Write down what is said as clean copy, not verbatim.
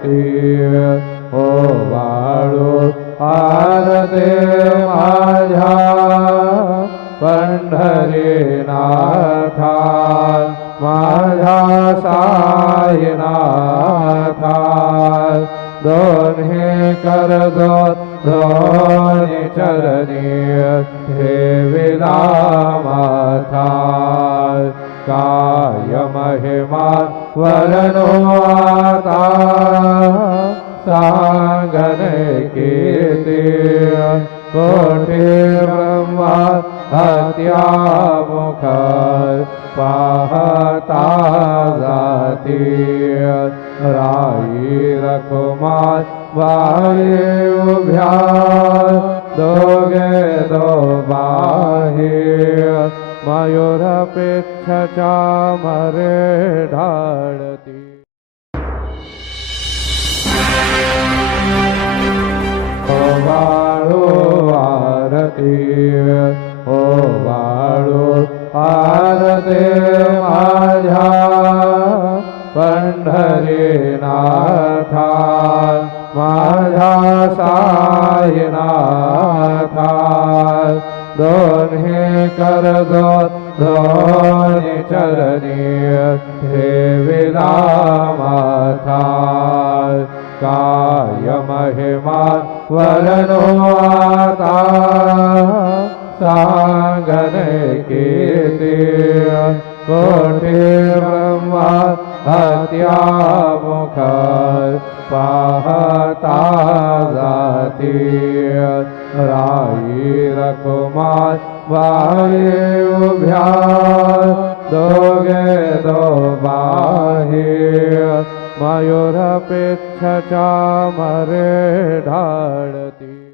आरती ओ वाळू आरती माझ्या पंढरीनाथा माझ्या साईनाथा दोन्ही करजो दोन्ही चरणी ठेविला माथा काय महिमा वर्णो आता सांगणे कीर्ती कोटी ब्रह्मा हत्यामुख पाहता जाती राई रकुमार बाई उभ्या दोघे दोबाही मयूर पेक्षाच्या मरे ढाळती ओ वाळू आरती ओ वाळू आरती माझ्या पंढरीनाथा माझ्या साईनाथा दोन्ही करजो दोन्ही चरणी ठेविला माथा काय महिमा वर्णो आता सांगणे कीर्ती कोटी ब्रह्मा हत्यामुख पाहता जाती राई रकुमार बाई उभ्या दोघे दोबाही मयूर पेक्षाच्या मरे ढाळती